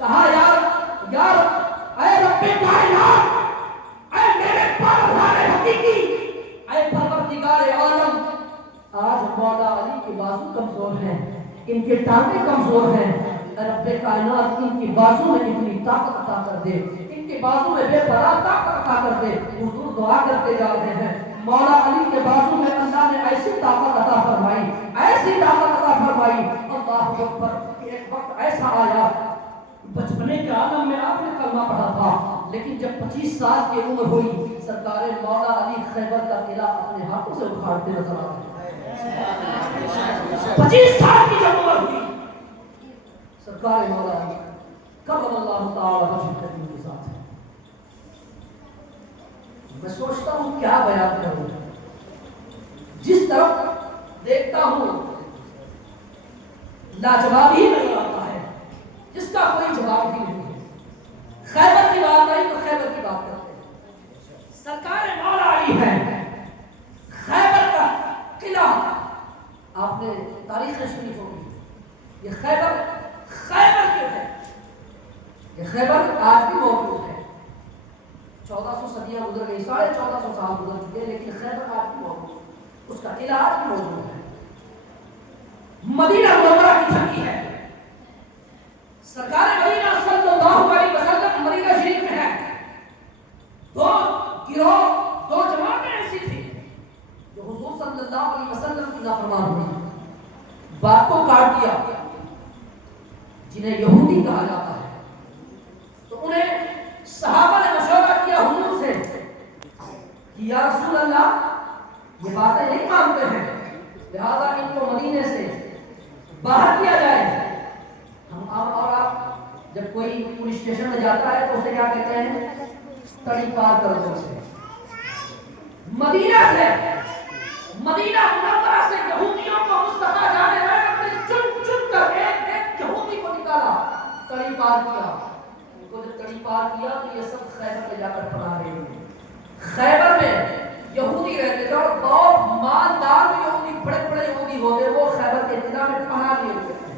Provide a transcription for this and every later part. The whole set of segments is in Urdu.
کہا یار اے رب کائنات، اے میرے پروردگار حقیقی، اے پروردگار عالم، آج مولا علی کے بازو کمزور ہیں، ان کے ٹانگیں کمزور ہیں، اے رب کائنات ان کی بازو میں اتنی طاقت عطا کر دے، ان کے بازو میں بے پناہ طاقت عطا کر دے۔ حضور دعا کرتے جا رہے ہیں، مولا علی کے بازو میں اللہ نے ایسی طاقت عطا فرمائی، ایسی طاقت عطا فرمائی، اللہ اکبر، کہ ایک وقت ایسا آیا، بچپنے کے عالم میں آپ نے کلمہ پڑھا تھا، لیکن جب 25 سال کی عمر ہوئی، سرکار مولا علی خیبر کا قلعہ اپنے ہاتھوں سے اکھاڑتے نظر آ رہے ہیں۔ 25 سال کی جب عمر ہوئی، سرکار مولا علی کرم اللہ تعالی وجہہ کے ساتھ، میں سوچتا ہوں کیا بیان کروں، جس طرف دیکھتا ہوں لاجواب ہی نظر آتا ہے، جس کا کوئی جواب ہی نہیں ہے۔ خیبر کی بات آئی تو خیبر کی بات کرتے ہیں، سرکار مولا علی ہے، خیبر کا قلعہ، آپ نے تاریخ سنی ہوگی، یہ خیبر کیوں ہے؟ یہ خیبر آج بھی موجود ہے، 1400 صدیاں گزر گئی، 1450 سال گزر چکے، لیکن خیبر آج بھی موجود ہے، اس کا قلعہ آج بھی موجود ہے۔ مدینہ منورہ کی دھرتی ہے، سرکار مدینہ صلی اللہ علیہ وسلم مدینہ شریف میں ہے، دو گروہ، دو جماعتیں ایسی تھی جو حضور صلی اللہ علیہ وسلم کی نافرمان ہوئی، بات کو کاٹ دیا، جنہیں یہودی کہا جاتا ہے، تو انہیں صحابہ نے مشورہ کیا حضور سے کہ یا رسول اللہ یہ باتیں نہیں مانتے ہیں، لہذا ان کو مدینے سے باہر کیا جائے۔ ہم اور آپ جب کوئی پولیس اسٹیشن میں جاتا ہے تو اسے کیا کہتے ہیں؟ تڑی پار کر دو اسے۔ مدینہ منورہ سے یہودیوں کو مصطفیٰ جانے والے نے چن کر ایک یہودی کو نکالا، تڑی پار کیا، ان کو جب تڑی پار کیا تو یہ سب خیبر میں جا کر پناہ لے لیے۔ خیبر میں یہودی رہتے تھے اور بہت مالدار یہودی، بڑے بڑے یہودی ہوتے، وہ خیبر کے قلعہ میں پناہ لیے ہوتے تھے،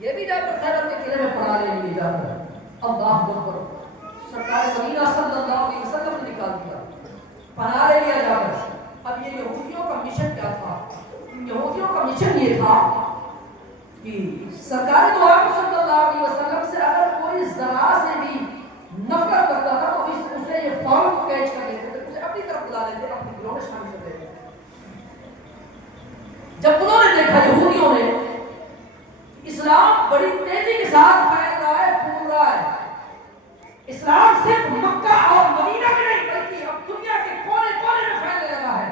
یہ بھی جا کر خیبر کے قلعے میں پناہ لے لیے جا کر۔ اللہ اکبر، سرکار مدینہ صلی اللہ علیہ وسلم نے نکال دیا، پناہ لے لیا جا کر۔ اب یہ یہودیوں کا مشن کیا تھا؟ ان یہودیوں کا مشن یہ تھا کہ سرکار دو عالم صلی اللہ علیہ وسلم سے اگر کوئی ذرا سے بھی نفرت کرتا تھا تو اسے یہ فوراً کیچ کر لیتے تھے، اسے اپنی طرف بلا لیتے، اپنی گروہ میں شامل کر دیتے۔ جب انہوں نے دیکھا یہودیوں نے اسلام بڑی تیزی کے ساتھ پھیل رہا ہے، پھول رہا ہے، اسلام صرف مکہ اور مدینہ میں نہیں بلکہ اب دنیا کے کونے کونے میں پھیلنے لگا ہے،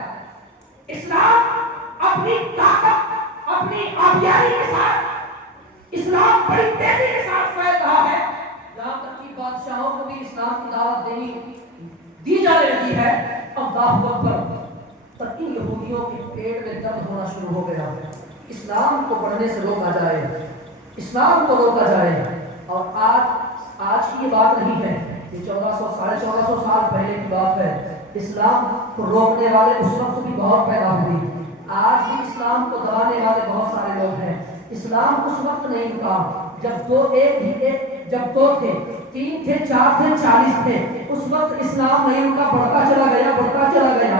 اسلام اپنی طاقت، اپنی آبیاری کے ساتھ اسلام بڑی تیزی کے ساتھ پھیل رہا ہے، یہاں تک کہ بادشاہوں کو بھی اسلام کی دعوت دی جانے لگی ہے۔ اللہ اکبر، تب ان یہودیوں کے پیٹ میں درد ہونا شروع ہو گیا، اسلام کو پڑھنے سے روکا جائے، اسلام کو روکا جائے۔ اور آج کی یہ بات نہیں ہے، یہ 1400 سال پہلے کی بات ہے، اسلام کو روکنے والے اس وقت بھی بہت پیدا ہوئی، آج بھی اسلام کو دبانے والے بہت سارے لوگ ہیں۔ اسلام اس وقت نہیں رکا جب دو تھے، 3 تھے، 4 تھے، 40 تھے، اس وقت اسلام نہیں رکا، بڑھتا چلا گیا۔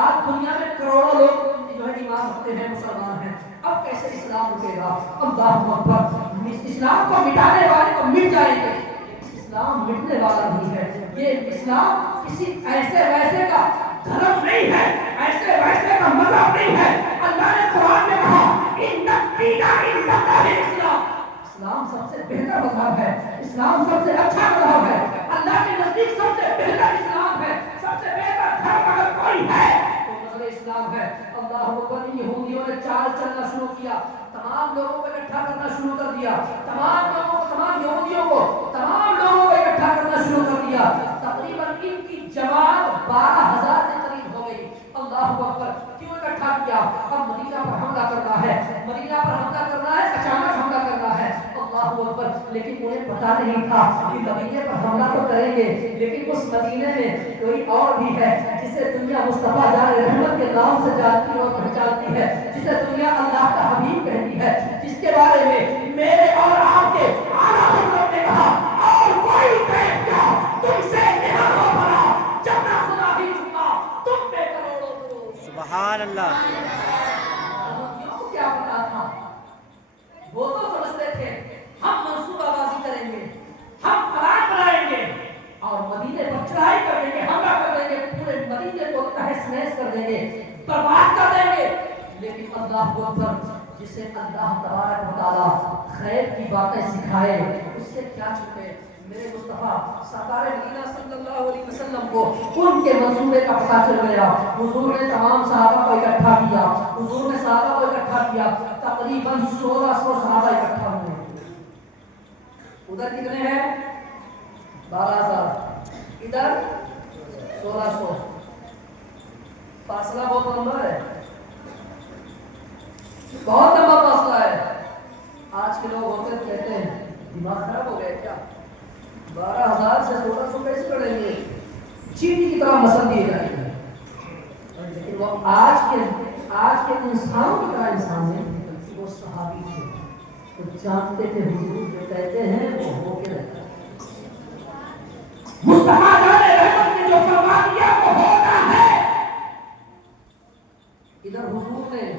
آج دنیا میں کروڑوں لوگ جو ہے ایمان رکھتے ہیں، مسلمان ہیں، اب کیسے اسلام رکے گا؟ اللہ اکبر، اسلام کو مٹانے والے تو مٹ جائیں گے، اسلام مٹنے والا نہیں ہے۔ یہ اسلام کسی ایسے ویسے کا دھرم نہیں ہے، ایسے ویسے کا مذہب نہیں ہے۔ اللہ نے قرآن میں کہا ان الدین عند اللہ الاسلام، اسلام سب سے بہتر مذہب ہے، اسلام سب سے اچھا مذہب ہے، اللہ کے نزدیک سب سے بہتر اسلام ہے، سب سے بہتر دھرم اگر کوئی ہے تو مذہب اسلام ہے۔ اللہ اکبر، یہودیوں نے چال چلنا شروع کیا، تمام لوگوں کو اکٹھا کرنا شروع کر دیا، تمام یہودیوں کو اکٹھا کرنا شروع کر دیا، تقریباً ان کی جماعت 12,000 کے قریب ہو گئی۔ اللہ اکبر، کیوں اکٹھا کیا؟ اب مدینہ پر حملہ کرنا ہے، اچانک حملہ کرنا ہے۔ اللہ اکبر، لیکن انہیں پتا نہیں تھا کہ مدینے پر حملہ تو کریں گے، لیکن اس مدینے میں کوئی اور بھی ہے جسے دنیا مصطفیٰ جان رحمت کے نام سے جانتی اور پہچانتی ہے، جسے دنیا اللہ کا حبیب کہتی ہے، جس کے بارے میں میرے اور آپ کے اعلیٰ حضرت نے کہا اور کوئی بیٹھ گیا تم سے نہر ہو بھرا جب نہ خدا ہی چکا تم پہ کروڑوں درود. سبحان اللہ. کیا پتا تھا؟ وہ تو سمجھتے تھے ہم منصوبہ بازی کریں گے, ہم پلان بنائیں گے اور مدینے پر چڑھائی کر دیں گے, حملہ کر دیں گے, پورے مدینے کو تہس نہس کر دیں گے, برباد کر دیں گے. لیکن اللہ اکبر, جسے اللہ تبارک و تعالیٰ خیر کی باتیں سکھائے اس سے کیا چھپے. میرے مصطفیٰ سرکار مدینہ صلی اللہ علیہ وسلم کو ان کے منصوبے کا پتہ چل گیا. حضور نے تمام صحابہ کو اکٹھا کیا, حضور نے صحابہ کو اکٹھا کیا, تقریباً 1600 صحابہ اکٹھا ہوئے. ادھر کتنے ہیں؟ 12,000, ادھر 1600. فاصلہ بہت لمبا ہے, بہت لمبا فاصلہ ہے. آج کے لوگ ہوتے کہتے ہیں دماغ خراب ہو گئے کیا, 12,000 سے 1600 کیسے لڑیں گے, چینی کی طرح مسل دیے جائیں گے. لیکن وہ آج کے انسانوں کی طرح انسان نہیں, وہ صحابی تھے, وہ جانتے تھے حضور جو کہتے ہیں وہ ہو کے رہتا ہے. مصطفیٰ جانے رحمت نے جو فرما دیا وہ ہونا ہے. ادھر حضور نے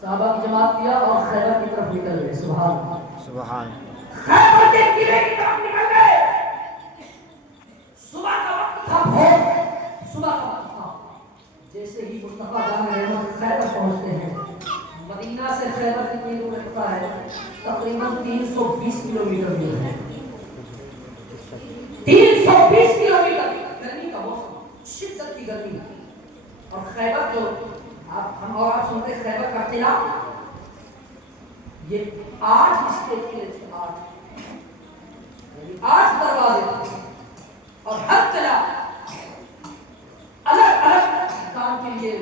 صحابہ کی جماعت کیا اور خیبر کی طرف نکل گئے. سبحان اللہ, سبحان. خیبر کے قلعے کی طرف نکل گئے. صبح کا وقت تھا, صبح کا وقت تھا. جیسے ہی مصطفیٰ جان رحمت خیبر پہنچتے ہیں, مدینہ سے خیبر کتنی دور رہتا ہے؟ تقریباً 320 کلومیٹر دور ہے. 320 کلومیٹر. گرمی کا موسم, شدت کی گرمی. اور خیبر جو ہم اور آپ سنتے خیبر کا قلعہ, یہ 8 اس کے قلعے تھے, 8 دروازے تھے اور ہر قلعہ الگ الگ کام کے لیے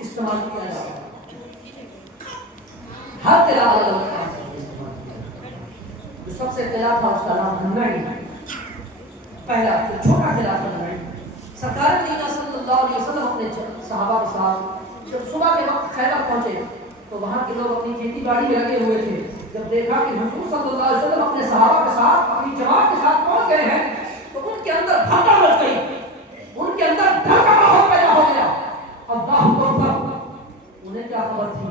استعمال کیا جاتا ہے. ہر قلعہ الگ الگ کام کے لیے استعمال کیا جاتا ہے. جو سب سے قلعہ تھا اس کا نام ہنگڑی, پہلا جو چھوٹا قلعہ تھا ہنگڑی. سرکار مدینہ صلی اللہ علیہ وسلم اپنے صحابہ کے ساتھ جب صبح کے وقت خیبر پہنچے تو وہاں کے لوگ اپنی کھیتی باڑی میں لگے ہوئے تھے. جب دیکھا کہ حضور صلی اللہ علیہ وسلم اپنے صحابہ کے ساتھ اپنی جماعت کے ساتھ پہنچ گئے ہیں تو ان کے اندر بھگدڑ مچ گئی, ان کے اندر ڈر کا ماحول پیدا ہو گیا. اللہ اکبر, انہیں کیا خبر تھی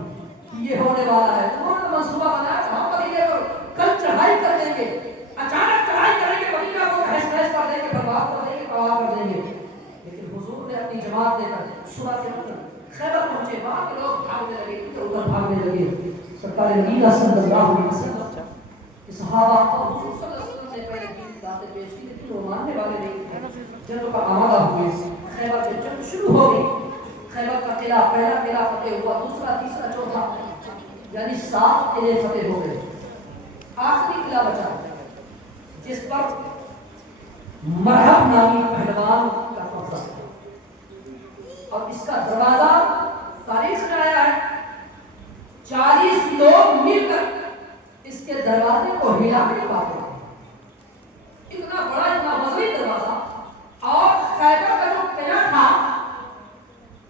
کہ یہ ہونے والا ہے. انہوں نے منصوبہ بنایا کہ ہم مدینے پر کل چڑھائی کر دیں گے, اچانک چڑھائی کریں گے, مدینہ کو تہس نہس کر دیں گے, برباد کر دیں گے, تباہ کر دیں گے. لیکن حضور نے اپنی جماعت لے کر صبح کے وقت خیبر پہنچے. وہاں کے لوگ بھاگنے لگے, ادھر ادھر بھاگنے لگے. سرکار مدینہ صلی اللہ علیہ وسلم کے صحابہ اور حضور صلی اللہ علیہ وسلم نے پہلے کی باتیں پیش کی, لیکن وہ ماننے والے نہیں تھے. جنگ کا آمادہ ہوئے, خیبر سے جنگ شروع ہو گئی. خیبر کا قلعہ, پہلا قلعہ فتح ہوا, دوسرا, تیسرا, چوتھا, یعنی 7 قلعے فتح ہو گئے. آخری قلعہ بچا جس پر مرحب نامی پہلوان کا قبضہ تھا, اور اس کا دروازہ تاریخ میں آیا ہے 40 لوگ مل کر اس کے دروازے کو ہلا نہیں پاتے. اتنا بڑا, اتنا وسیع دروازہ, اور خیبر کا جو قلعہ تھا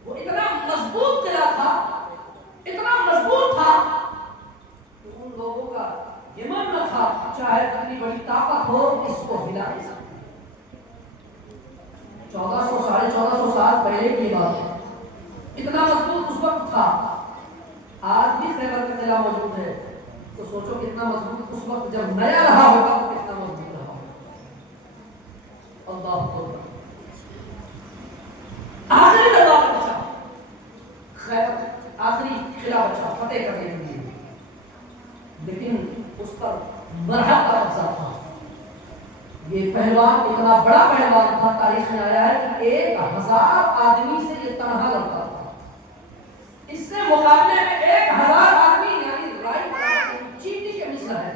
وہ اتنا مضبوط قلعہ تھا, اتنا مضبوط تھا کہ ان لوگوں کا ہمت نہ تھا چاہے کتنی بڑی طاقت ہو اس کو ہلا نہیں سکتے. 1400 ساڑھے 1400 سال پہلے کی بات ہے, اتنا مضبوط اس وقت تھا. آج بھی خیبر کا قلعہ موجود ہے تو سوچو کتنا مضبوط اس وقت جب نیا رہا ہوگا تو کتنا مضبوط رہا ہوگا. اللہ اکبر. آخری دروازہ بچا, خیبر آخری قلعہ بچا فتح کرنے کے لیے, لیکن اس پر مرحب کا قبضہ تھا. یہ پہلوان اتنا بڑا پہلوان تھا, تاریخ میں آیا ہے کہ 1000 آدمی سے یہ تنہا لڑتا تھا. اس سے مقابلے میں 1000 آدمی, یعنی رائٹ چینی کے مثل ہے,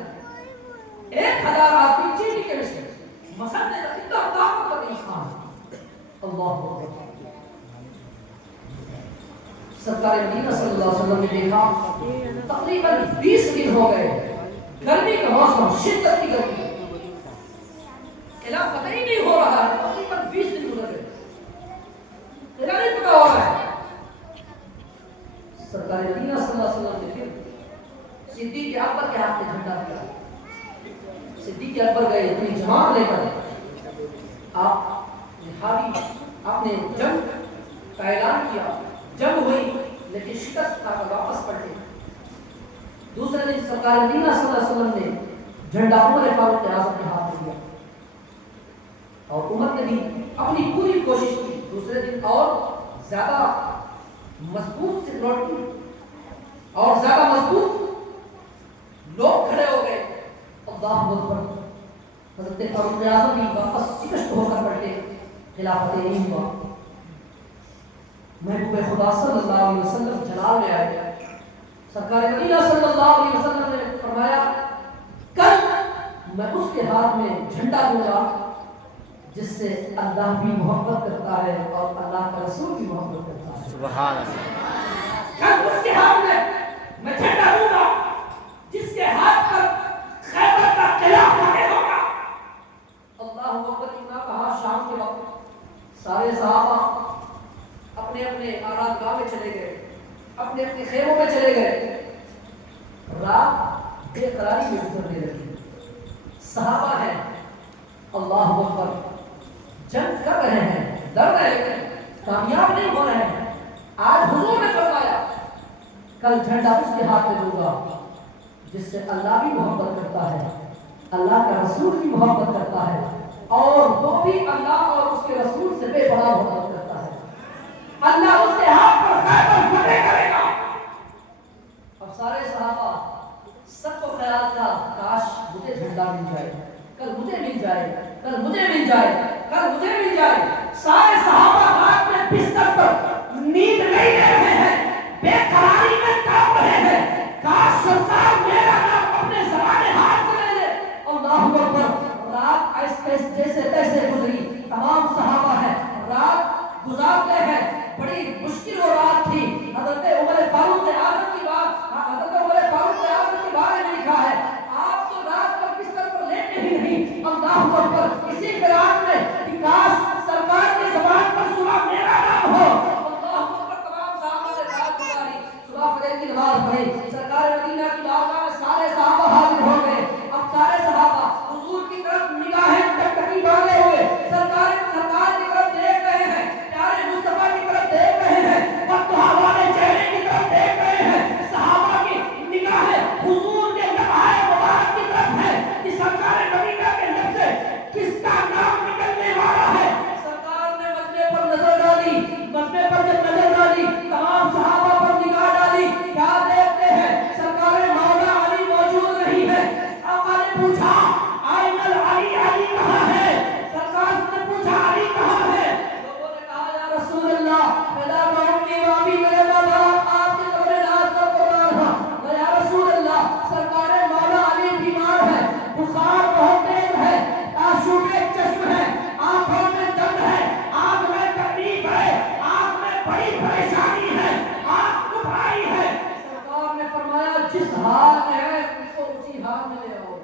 1000 آدمی چینی کے مثل مسل نے اتنا طاقتور انسان. اللہ اکبر. سرکار مدینہ صلی اللہ علیہ وسلم نے دیکھا تقریباً 20 دن ہو گئے, گرمی کا موسم, شدت کی گرمی, قلعہ فتح ہی نہیں ہو رہا ہے. تقریباً 20 دن گزر گئے, قلعہ نہیں فتح ہو رہا ہے. سرکار مدینہ صلی اللہ علیہ وسلم نے پھر صدیق اکبر کے ہاتھ میں جھنڈا دیا. صدیق کی، آپ نے جنگ کا اعلان کیا، جنگ ہوئی لیکن شکست کھا کر واپس پلٹے۔ دوسرے دن سرکار مدینہ صلی اللہ علیہ وسلم نے جھنڈا عمر فاروق اعظم کے ہاتھ میں دیا اور عمر نے بھی اپنی پوری کوشش کی دوسرے دن اور زیادہ مضبوط سیکورٹی اور زیادہ مضبوط لوگ کھڑے ہو گئے۔ اللہ اکبر، حضرت فاروق اعظم بھی واپس شکست ہو کر پلٹے، خلافت نہیں ہوا۔ محبوب خدا صلی اللہ علیہ وسلم جلال میں آئے، سرکار مدینہ صلی اللہ علیہ وسلم نے فرمایا کل میں اس کے ہاتھ میں جھنڈا دوں گا جس سے اللہ بھی محبت کرتا ہے اور اللہ کا رسول بھی محبت کرتا ہے۔ سبحان اللہ۔ کل اس کے ہاتھ میں جھنڈا دوں گا جس کے ہاتھ پر خیبر کا قلعہ فتح ہوگا۔ اللہ اکبر، اتنا کہا شام کے وقت سارے صحابہ اپنے اپنے آرامگاہ میں چلے گئے، اپنے اپنے خیموں میں چلے گئے۔ رات بے قراری میں گزرنے لگی، صحابہ ہیں اللہ اکبر جنگ کر رہے ہیں، لڑ رہے ہیں، کامیاب نہیں ہو رہے ہیں۔ آج حضور نے فرمایا کل جھنڈا اس کے ہاتھ میں دوں گا جس سے اللہ بھی محبت کرتا ہے، اللہ کا رسول بھی محبت کرتا ہے اور وہ بھی اللہ اور اس کے رسول سے بے بڑا محبت کرتا ہے۔ اللہ اس کے ہاتھ پر خیبر فتح کرے گا۔ اب سارے صحابہ سب کو خیال تھا کاش مجھے جھنڈا مل جائے، کل مجھے مل جائے، کل مجھے مل جائے، کل مجھے مل جائے۔ سارے صحابہ رات میں بستر پر نیند نہیں لے رہے ہیں، بے قراری میں کاپ رہے ہیں، کاش سرکار میرا نام اپنے زمانے ہاتھ سے لے لے۔ اللہ اکبر، رات ایسے جیسے تیسے گزری، تمام صحابہ ہیں رات گزارتے ہیں، بڑی مشکل وہ رات تھی۔ حضرت عمر فاروق اعظم کی بات، حضرت عمر فاروق اعظم کے بارے میں لکھا ہے آپ تو رات کو بستر پر لیٹے ہی نہیں۔ اللہ اکبر، اسی رات میں کاش سرکار کی زبان پر صبح میرا نام ہو۔ اللہ اکبر، تمام صحابہ نے رات گزاری، صبح فجر کی نماز پڑھی، سرکار مدینہ کی بارگاہ میں سارے صحابہ حاضر ہو گئے۔ اب سارے صحابہ حضور کی طرف نگاہیں ٹکٹکی باندھے ہوئے سرکار کی طرف دیکھ رہے ہیں، پیارے مصطفیٰ کی طرف دیکھ رہے ہیں، بطحا والے چہرے کی طرف دیکھ رہے ہیں۔ صحابہ کی نگاہیں حضور کے لمحہ مبارک کی طرف ہے کہ سرکار مدینہ کے لب سے کس کا نام نکلنے والا ہے۔ سرکار نے مجمع پر نظر ڈالی، مجمع پر جب نظر ڈالی تمام صحابہ پر نگاہ ڈالی، کیا دیکھتے ہیں سرکار مولا علی موجود نہیں ہے۔ آقا نے پوچھا آئین علی، علی کہاں ہے؟ سرکار نے پوچھا علی کہاں ہے؟ لوگوں نے کہا یا رسول اللہ پیدا کروں گی وابی میرے مولا آپ کے قبر ناز پر قربان ہوں۔ یا رسول اللہ سرکار مولا علی بیمار ہے، بخار بہت تیز ہے، آشوب چشم ہے، آنکھوں میں درد ہے، آنکھ میں تکلیف ہے، آنکھ میں بڑی پریشانی ہے، آنکھ اٹھائی ہے۔ سرکار نے فرمایا جس حال میں ہے اس کو اسی حال میں لے آؤ۔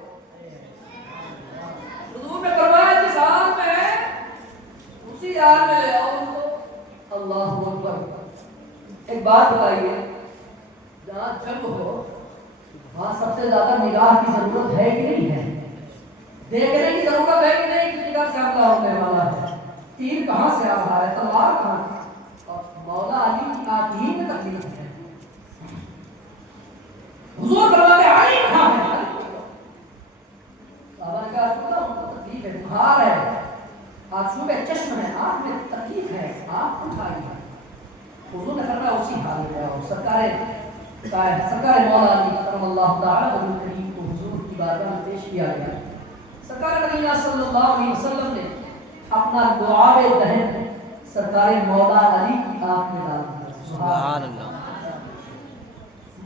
حضور نے فرمایا جس حال میں ہے اسی حال میں لے آؤ ان کو۔ اللہ اکبر، ایک بات بتائیے، جہاں جنگ ہو وہاں سب سے زیادہ نگاہ کی ضرورت ہے کہ نہیں ہے؟ دیکھنے کی ضرورت ہے کہ نہیں کہ نگاہ سے حملہ ہونے والا ہے، تیر کہاں سے آ رہا ہے، تلوار کہاں ہے؟ اور مولا علی کی آنکھ ہی میں تکلیف ہے۔ حضور فرماتے ہیں علی کہاں ہے؟ صحابہ نے کہا رسول اللہ ان کو تکلیف ہے، بخار ہے، آنسو چشم ہے، آنکھ میں تکلیف ہے، آنکھ اٹھائی ہے۔ حضور نے فرمایا اسی حال میں آؤ۔ سرکار مولا علی کرم اللہ تعالی وجہ کریم کو حضور کی بارگاہ میں پیش کیا گیا۔ سرکار مدینہ صلی اللہ علیہ وسلم نے اپنا دعائے دہن سرکار مولا علی کی آنکھ میں ڈال دیا۔ سبحان اللہ۔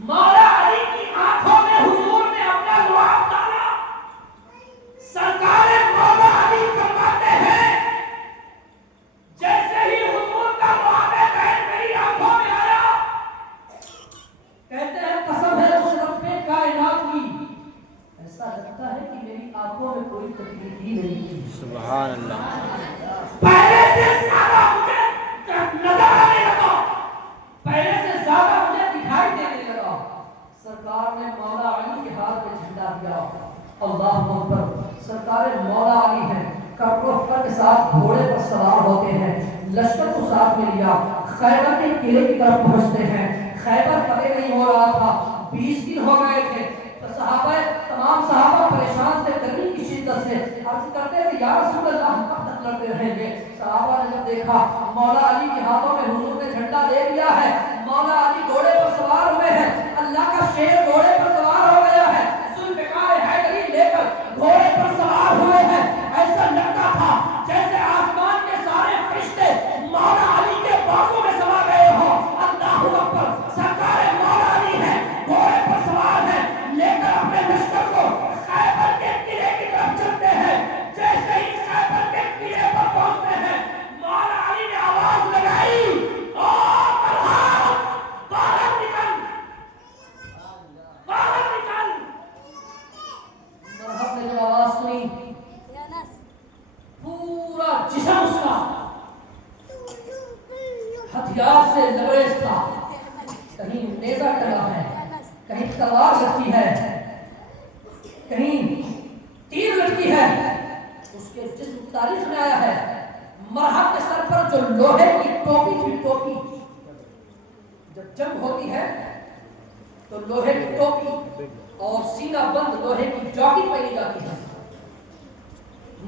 مولا علی کی آنکھوں میں حضور نے اپنا لعاب ڈالا۔ سرکار مولا علی فرماتے ہیں جیسے ہی حضور کا لعاب دہن میری آنکھوں میں آیا، کہتے ہیں قسم ہے اس رب کائنات کی، ایسا لگتا ہے کہ میری آنکھوں میں کوئی تکلیف ہی نہیں تھی۔ سبحان اللہ۔ پہلے سے سارا مجھے لشکر کو ساتھ میں لیا، خیبر کے قلعے کی طرف پہنچتے ہیں۔ خیبر فتح نہیں ہو رہا تھا، 20 دن ہو گئے تھے۔ تمام صحابہ پریشان تھے گرمی کی شدت سے، عرض کرتے تھے یا رسول اللہ ہم کب تک لڑتے رہیں گے؟ صحابہ نے جب دیکھا مولا علی کے ہاتھوں میں حضور نے جھنڈا دے دیا ہے، مولا علی گھوڑے پر سوار ہوئے ہیں، اللہ کا شیر گھوڑے پر سوار ہو گیا ہے، ذوالفقار حیدری لے کر گھوڑے پر سوار ہوئے ہیں، ایسا لگتا تھا جیسے آسمان کے سارے فرشتے مولا علی کے بازو میں سما گئے ہوں۔ اللہ اکبر! سرکار مولا علی ہے، گھوڑے پر سوار ہے، لے کر اپنے لشکر کو خیبر کے قلعے کی طرف چلتے ہیں۔ جیسے ہی خیبر کے قلعے پر پہنچتے ہیں، مولا علی نے آواز لگائی، او مرحب! باہر نکل! باہر نکل! مرحب نے جب آواز سنی، پورا جسم اس کا ہتھیار سے لبریز تھا، کہیں نیزہ ٹنگا ہے، کہیں تلوار لٹکی ہے، کہیں تیر لٹکی ہے۔ اس کے جسم تاریخ میں آیا ہے مرحب کے سر پر جو لوہے کی ٹوپی تھی، ٹوپی جب جنگ ہوتی ہے تو لوہے کی ٹوپی اور سینہ بند لوہے کی جاکٹ پہنی جاتی ہے۔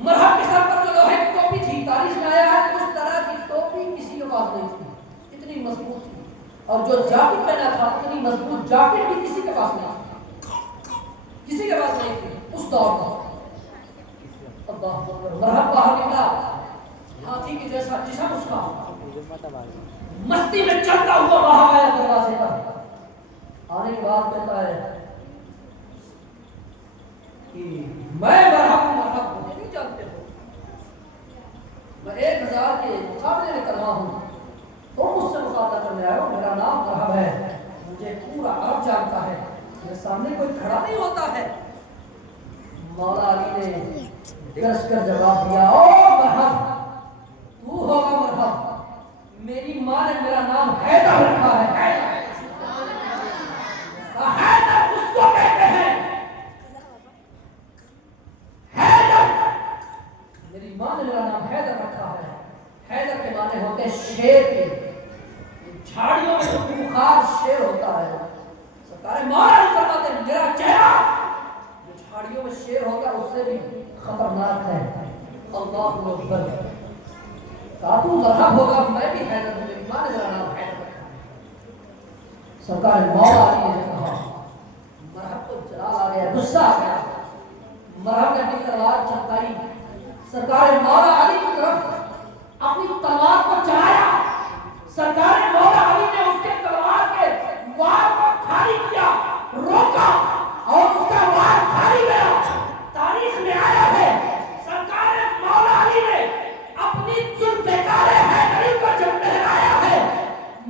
مرحب کے سر پر جو لوہے کی ٹوپی تھی، تاریخ میں آیا ہے اس طرح کی ٹوپی کسی کے پاس نہیں تھی، اتنی مضبوط تھی، اور جو جاکٹ پہنا تھا اتنی مضبوط جاکٹ بھی کسی کے پاس نہیں تھی، کسی کے پاس نہیں تھی اس دور میں۔ اللہ اکبر! مرحب باہر نکلا، ہاتھی کی جیسا جسم اس کا، مستی میں چلتا ہوا باہر آیا دروازے پر۔ آنے کے بعد کہتا ہے کہ میں مرحب ہوں، مرحب مجھے نہیں جانتے ہو، میں 1000 کے مقابلے میں کر رہا ہوں، تم مجھ سے مقابلہ کرنے آئے ہو، میرا نام مرحب ہے، مجھے پورا عرب جانتا ہے، میرے سامنے کوئی کھڑا نہیں ہوتا ہے۔ مولا علی نے گرج کر جواب دیا، او مرحب! تو ہوگا مرحب، میری ماں نے میرا نام حیدر رکھا ہے، حیدر! حیدر اس کو کہتے ہیں، حیدر! میری ماں نے میرا نام حیدر رکھا ہے۔ حیدر کے معنی ہوتے ہیں شیر کے، جھاڑیوں میں جو خوخار شیر ہوتا ہے۔ سرکار مولا علی فرماتے ہیں میرا چہرہ جو جھاڑیوں میں شیر ہوتا ہے اس سے بھی خطرناک ہے۔ اللہ اکبر! کہا تو مرحب ہوگا، میں بھی حیدر ہوں، میری ماں نے میرا نام حیدر رکھا ہے۔ سرکار مولا علی نے کہا، مرحب کو جلال آ گیا، غصہ آ گیا، مرحب نے اپنی تلوار چمکائی، سرکار مولا علی کی طرف اپنی تلوار کو چلایا، سرکار مولا علی نے اس کے تلوار کے وار کو کھاری کیا، روکا اور اس کا وار کھاری گیا۔ تاریخ میں آیا ہے سرکار مولا علی نے اپنی ذوالفقار حیدری کو جب لہرایا ہے،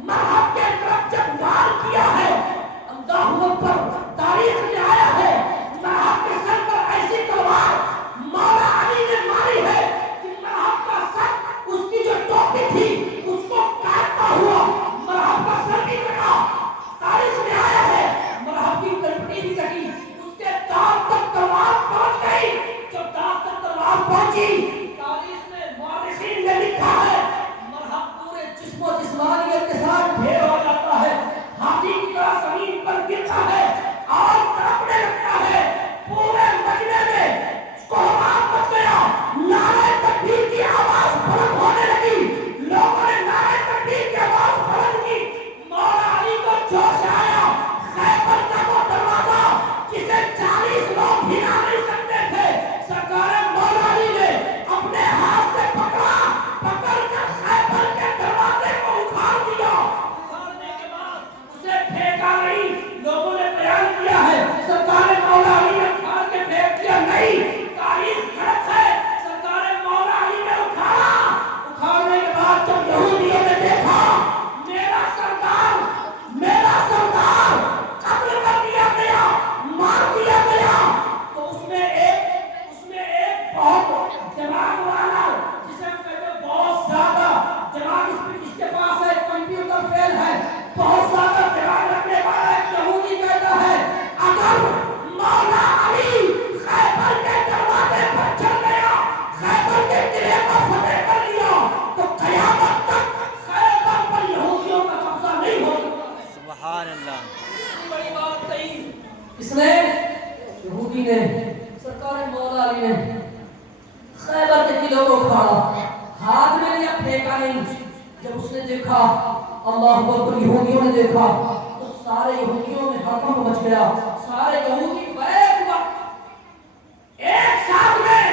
مرحب کے طرف جب وار کیا ہے، اللہ اکبر! تاریخ میں آیا ہے مرحب کے سر پر ایسی تلوار مولا علی نے ماری ہے کہ مرحب کا سر اس کی جو ٹوپی جب اس نے دیکھا اللہ اکبر یہودیوں نے دیکھا تو سارے یہودیوں میں ہاتھوں مچ گیا. سارے یہودی بیک وقت ایک ساتھ میں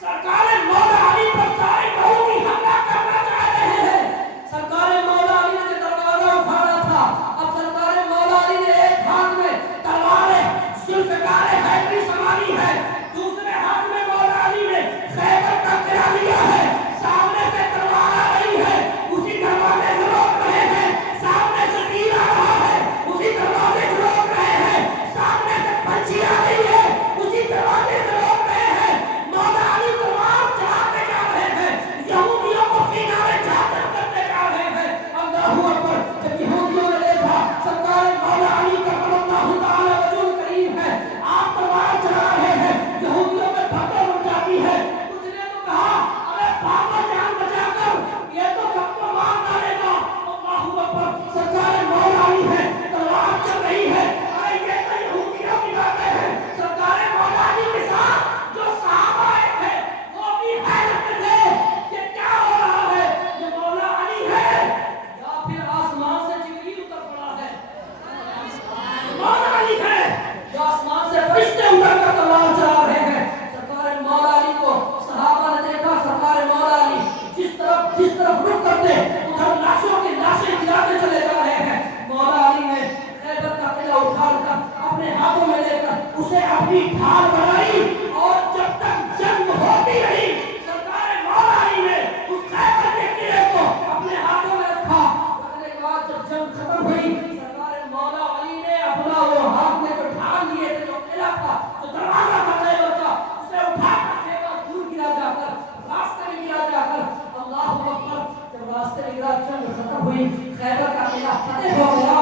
سرکار مولا علی پر سارے یہودی حملہ کرنا چاہ رہے ہیں. سرکار مولا علی نے دروازہ اٹھانا تھا. اب سرکار مولا علی نے ایک ہاتھ میں تلوار ذوالفقار حیدری سنبھالی ہے, دوسرے ہاتھ میں مولا علی نے خیبر کا قلعہ لیا ہے. سامنے سے تلوار آ رہی ہے, اسی دروازے سے روک رہے ہیں. سامنے سے تیر آ رہا ہے, اسی دروازے سے روک رہے ہیں. سامنے سے پنچھی آ رہی ہے, اسی دروازے سے روک رہے ہیں. مولا علی تلوار چلاتے جا رہے ہیں, یہودیوں کو سینہ میں جھانک کرتے جا رہے ہیں. اللہ اکبر. جب یہودیوں نے دیکھا سرکار مولا علی کا اللہ تعالی وجود کریم ہے, آپ تلوار چلا رہے ہیں, یہودیوں میں بھگدڑ مچ جاتی ہے. کچھ نے تو کہا ارے بابا جان بچا کر, یہ تو سب کو مار ڈالے گا. اللہ اکبر. سرکار مولا علی ہے, تلوار چل رہی ہے. ارے یہ تو یہودیوں کی باتیں ہیں. سرکار مولا علی کے ساتھ جو صحابہ آئے تھے وہ بھی حیرت میں تھے کہ کیا ہو رہا ہے, یہ مولا علی ہے یا پھر آسمان سے جبریل اتر پڑا ہے. مولا علی ہے جو آسمان سے فرشتے اتر کر تلوار چلا رہے ہیں. سرکار مولا علی کو صحابہ نے دیکھا. سرکار مولا علی جس طرف رخ کرتے ادھر لاشوں کی لاشیں گراتے چلے جا رہے ہیں. مولا علی نے خیبر کا قلعہ اٹھا کر اپنے ہاتھوں میں لے کر اسے اپنی ڈھال بنائی, اور جب تک جنگ ہوتی رہی سرکار مولا علی نے اس خیبر کے قلعے کو اپنے ہاتھوں میں رکھا. رکھنے کے بعد جب جنگ ختم ہوئی سرکار مولا علی نے اپنا وہ ہاتھ میں جو ڈھال لیے تھے, جو قلعہ تھا, جو دروازہ تھا خیبر کا, اسے اٹھا کر پھینکا دور گرا جا کر, راستے میں گرا جا کر. اللہ اکبر. جب راستے میں گرا, جنگ ختم ہوئی, خیبر کا قلعہ فتح ہو گیا.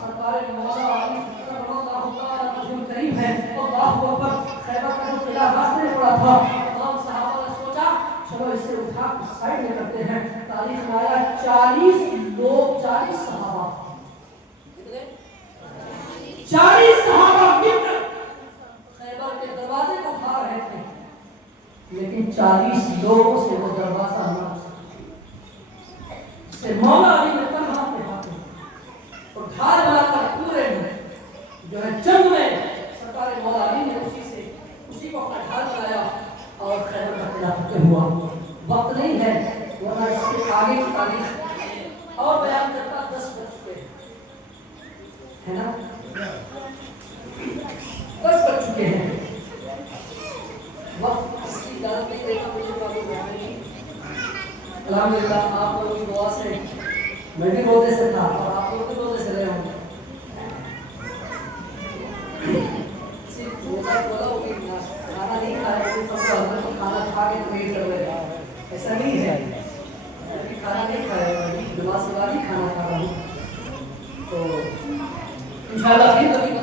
سرکار مولا علی اللہ تعالی وجود کریم ہے. اللہ اکبر. خیبر کا جو قلعہ راستے میں پڑا تھا, تمام صحابہ نے سوچا چلو اسے اٹھا کر سائڈ میں کرتے ہیں. تاریخ میں آیا 40 لوگ, 40 صحابہ, 40 صحابہ مل کر خیبر کے دروازے کو اٹھا رہے تھے, لیکن 40 لوگوں سے وہ دروازہ نہ ہو سکا. سے مولا علی نے تنہا اپنے ہاتھوں اور ڈھال بنا کر پورے میں جو ہے جنگ میں سرکار مولا علی نے اسی کو اپنا ڈھال بنایا اور خیبر کا قلعہ فتح ہوا. وقت نہیں ہے ورنہ اس کے آگے کی تاریخ اور بیان کرتا. 10 بج چکے ہیں نا, 10 بج چکے ہیں. وقت اس کی اجازت نہیں دیتا مجھے باتوں بیان کی. الحمدللہ آپ لوگوں کی دعا سے میں بھی روزے سے تھا اور آپ لوگ بھی روزے سے رہے ہوں گے. صرف روزہ کھولا ہوگی, کھانا نہیں کھایا, سب کو حضرت کو کھانا کھا کے تمہیں کر رہے ہیں, ایسا نہیں ہے. ابھی کھانا نہیں کھایا, نماز کے بعد ہی کھانا کھا رہا ہوں. تو انشاءاللہ پھر کبھی